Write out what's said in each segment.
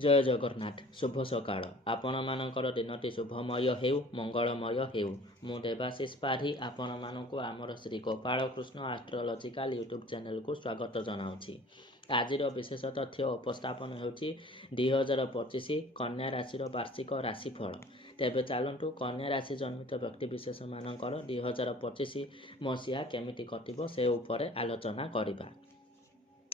जय जगन्नाथ शुभ सकाळ आपणमानଙ୍କର दिनଟି शुभमय हेउ मंगलमय हेउ मु देवाशीष पाढ़ी आपणमानଙ୍କୁ आमर Shri Gopal Krishna astrological YouTube channel को स्वागत जनाऊँगी। आजिर विशेष तथ्य उपस्थापन होउछि 2025 कन्या राशि वार्षिक राशिफल। तेबे चलतु कन्या राशि जन्मित व्यक्ति विशेष मानकर 2025 मसीहा केमिति कटिबो से उपरे आलोचना करिबा।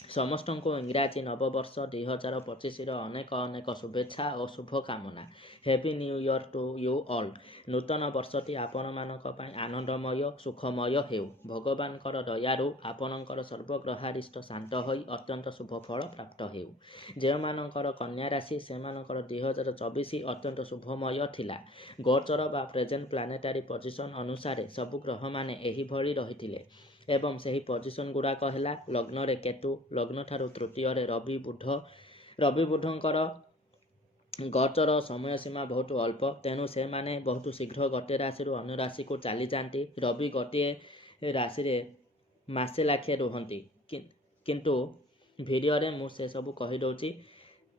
समस्त को इंग्राजी नववर्ष 2025 अनेक अनेक शुभेच्छा और शुभकामना। Happy new year to you all. नूतन वर्षटी आपण मानक पई आनंदमय सुखमय हेउ। भगवानकर दयारु आपणकर सर्वग्रहारिष्ट शांत होई अत्यंत शुभ फल प्राप्त हेउ। जे मानकर कन्या राशि से मानकर 2024 अत्यंत शुभमय थिला। गोचर बा प्रेजेंट प्लानेटारी पोजिशन अनुसार सबु ग्रह माने एही भली रहिथिले एवं सही पोजिशन गुड़ाक है लग्न रे केतु लग्न ठारू तृतीय रवि बुधंकर गोचर समय सीमा बहुत अल्प तेणु से माने बहुत शीघ्र गोटे राशि अन्य राशि को चली जाती। रवि गोटे राशि रे मासे लाखे रुहंती किंतु वीडियो रे मु से सब कहि दउची।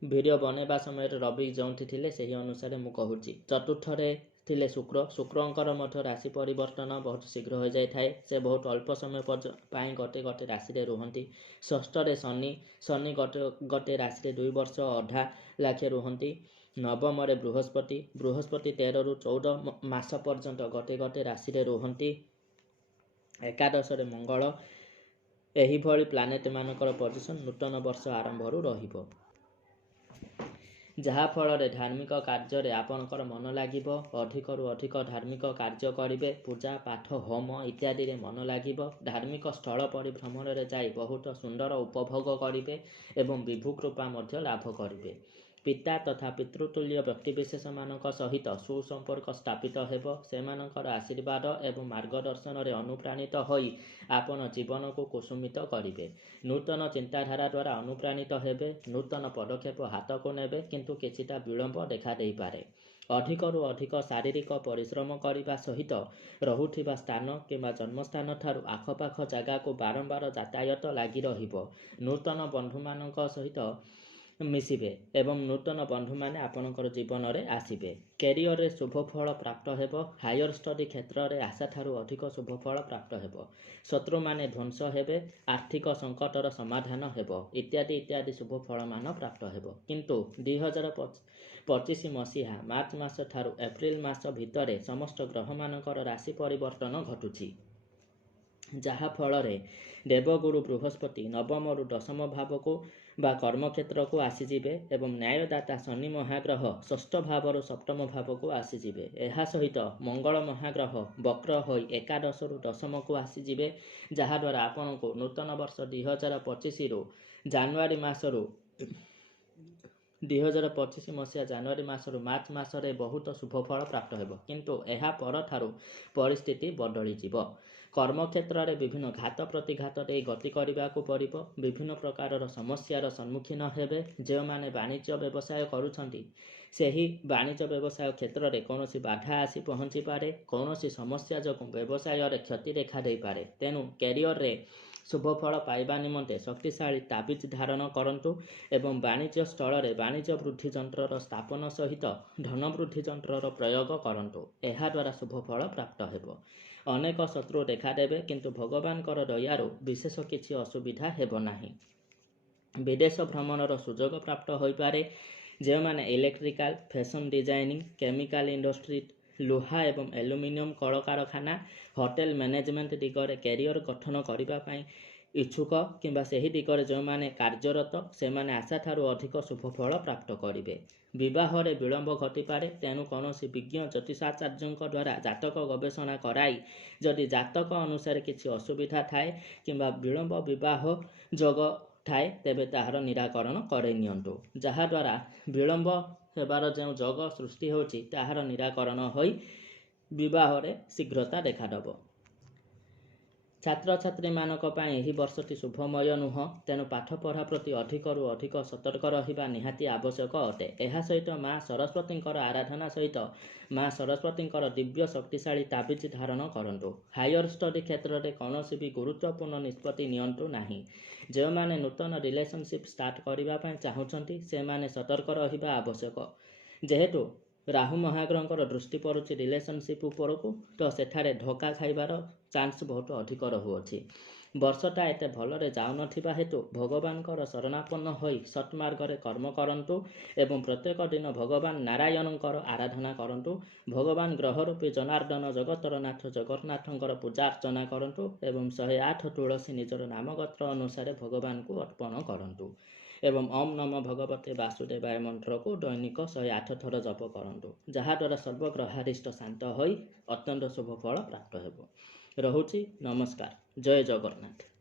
वीडियो बनेबा समय रवि जोंथि थिले सही अनुसार मु कहूची। चतुर्थ रे थिले शुक्रंकर मध्य राशि परिवर्तन बहुत शीघ्र हो जाए थाए। से बहुत अल्प समय पाई गोटे गोटे राशि रे रुहंती। षष्ठ रे शनि गोटे राशि रे 2 वर्ष अधा लाखे रुहंती। नवम रे बृहस्पति 13 रु 14 मास पर्यंत गोटे गोटे राशि रे रुहंती। एकादश रे मंगल एही भली प्लानेट मानकर पोजिशन नूतन वर्ष आरंभ रु रहिबो। जहा फल धार्मिक कार्य आपणकर मन लागिबो। अधिक रु अधिक धार्मिक कार्य करिवे। पूजा पाठ होम इत्यादि रे मन लागिबो। धार्मिक स्थल परिभ्रमण रे जाई बहुत सुंदर उपभोग करिवे एवं विभु कृपा मध्य लाभ करिवे। पिता तथा पितृतुल्य व्यक्तिविशेष मानक सहित सुसंपर्क स्थापित हेबो। सेमानकर आशीर्वाद एवं मार्गदर्शन रे अनुप्राणित होई आपण जीवन को कुसुमित करिवे। नूतन चिंताधारा द्वारा अनुप्राणित हेबे। नूतन पदक्षेप हाथ को नेबे किंतु किछिटा विलंब देखा देई पारे। अधिक रु अधिक शारीरिक परिश्रम करने सहित रहुथिबा स्थान किंबा जन्मस्थान ठारू आखपाख जगह को बारंबार यातायात लगी रहिबो। नूतन बंधु मानक सहित मिसिबे एवं नूतन बंधु माने आपणकर जीवन रे आसिबे। कैरियर रे शुभ फल प्राप्त हेबो। हायर स्टडी क्षेत्र रे आशा ठारू अधिक शुभ फल प्राप्त हेबो। शत्रु माने ध्वंस हेबे। आर्थिक संकटर समाधान हेबो इत्यादि इत्यादि शुभ फल मान प्राप्त हेबो। किंतु 2025 मसीहा मार्च मास ठारू एप्रिल मास भितरे समस्त ग्रह मानकर राशि परिवर्तन घटुछि। जहा फल रे देवगुरु बृहस्पति नवम रु दशम भाव को बा कर्मक्षेत्र को आसीजिबे एवं न्यायदाता शनि महाग्रह षष्ठ भाव रु सप्तम भाव को आसीजिबे। एहा सहित मंगल महाग्रह वक्र होई एकादश रु दशम को आसीजिबे। जहा द्वारा आपण को नूतन वर्ष 2025 रु जनवरी मास रु 2025 मसीहा जनवरी मास रु मार्च मास रे बहुत शुभ फल प्राप्त हेबो। किंतु एहा पर ठारू परिस्थिति बदली जिवो। कर्म क्षेत्र रे विभिन्न घात प्रतिघात दे गति करने को पड़िबो। विभिन्न प्रकार समस्यार सम्मुखीन हेबे। जो माने वाणिज्य व्यवसाय करूछंती सेही वाणिज्य व्यवसाय क्षेत्र रे कोनोसी बाधा आसी पहुंची पारे। कोनोसी समस्या जो व्यवसाय रे क्षति देखा दे पारे। तेनु कैरियर रे शुभ फल पाइबा निमंते शक्तिशाली ताबिज धारण करंतु एवं वाणिज्य स्थल रे वाणिज्य वृद्धि यंत्र स्थापन सहित धन वृद्धि यंत्र प्रयोग करंतु। एहा द्वारा शुभ फल प्राप्त हेबो। अनेक शत्रु देखा देबे किंतु भगवानकर दयारु विशेष किछि असुविधा हेबो नाही। विदेश भ्रमणर सुयोग प्राप्त होई पारे। जे माने electrical fashion designing chemical industry लुहा एवं एल्युमिनियम कल कारखाना होटेल मैनेजमेंट दिगरे कैरियर गठन करिबा पई इच्छुक किंबा सही दिगरे जो माने कार्यरत से माने आशा ठारू अधिक शुभ फल प्राप्त करिवे। विवाह रे विलंब घटी पारे। तेणु कौनसी विज्ञ ज्योतिषाचार्य द्वारा जातक गवेषणा कराई जदि जातक अनुसार किसी असुविधा थाए किंबा विलंब विवाह जोग थाए तेबे ताहार निराकरण करे नियंतु। जहा द्वारा विलंब हेबार जो जोग सृष्टि होछि ताहार निराकरण होई विवाह रे शीघ्रता देखा दबो। ଛାତ୍ରଛାତ୍ରୀମାନଙ୍କ ପାଇଁ ଏହି ବର୍ଷଟି ଶୁଭମୟ ନୁହଁ, ତେଣୁ ପାଠପଢ଼ା ପ୍ରତି ଅଧିକରୁ ଅଧିକ ସତର୍କ ରହିବା ନିହାତି ଆବଶ୍ୟକ ଅଟେ। ଏହା ସହିତ ମା ସରସ୍ୱତୀଙ୍କର ଆରାଧନା ସହିତ ମା ସରସ୍ୱତୀଙ୍କର ଦିବ୍ୟ ଶକ୍ତିଶାଳୀ ତାବିଜ ଧାରଣ କରନ୍ତୁ। ହାୟର ଷ୍ଟଡି କ୍ଷେତ୍ରରେ କୌଣସି ବି ଗୁରୁତ୍ୱପୂର୍ଣ୍ଣ ନିଷ୍ପତ୍ତି ନିଅନ୍ତୁ ନାହିଁ। ଯେଉଁମାନେ ନୂତନ ରିଲେସନସିପ୍ ଷ୍ଟାର୍ଟ କରିବା ପାଇଁ ଚାହୁଁଛନ୍ତି ସେମାନେ ସତର୍କ ରହିବା ଆବଶ୍ୟକ। ଯେହେତୁ ରାହୁ ମହାଗ୍ରହଙ୍କର ଦୃଷ୍ଟି ପଡ଼ୁଛି ରିଲେସନସିପ୍ ଉପରକୁ, ତ ସେଠାରେ ଧୋକା ଖାଇବାର ଚାନ୍ସ ବହୁତ ଅଧିକ ରହୁଅଛି। ବର୍ଷଟା ଏତେ ଭଲରେ ଯାଉନଥିବା ହେତୁ ଭଗବାନଙ୍କର ଶରଣାପନ୍ନ ହୋଇ ସତ୍ମାର୍ଗରେ କର୍ମ କରନ୍ତୁ ଏବଂ ପ୍ରତ୍ୟେକ ଦିନ ଭଗବାନ ନାରାୟଣଙ୍କର ଆରାଧନା କରନ୍ତୁ। ଭଗବାନ ଗ୍ରହରୂପୀ ଜନାର୍ଦ୍ଦନ ଜଗତର ନାଥ ଜଗନ୍ନାଥଙ୍କର ପୂଜା ଅର୍ଚ୍ଚନା କରନ୍ତୁ ଏବଂ 108 ତୁଳସୀ ନିଜର ନାମଗୋତ୍ର ଅନୁସାରେ ଭଗବାନଙ୍କୁ ଅର୍ପଣ କରନ୍ତୁ ଏବଂ ଓମ୍ ନମୋ ଭଗବତେ ବାସୁଦେବାୟ ମନ୍ତ୍ରକୁ ଦୈନିକ 108 ଥର ଜପ କରନ୍ତୁ, ଯାହାଦ୍ୱାରା ସର୍ବଗ୍ରହାରିଷ୍ଟ ଶାନ୍ତ ହୋଇ ଅତ୍ୟନ୍ତ ଶୁଭ ଫଳ ପ୍ରାପ୍ତ ହେବ। ରହୁଛି, ନମସ୍କାର, ଜୟ ଜଗନ୍ନାଥ।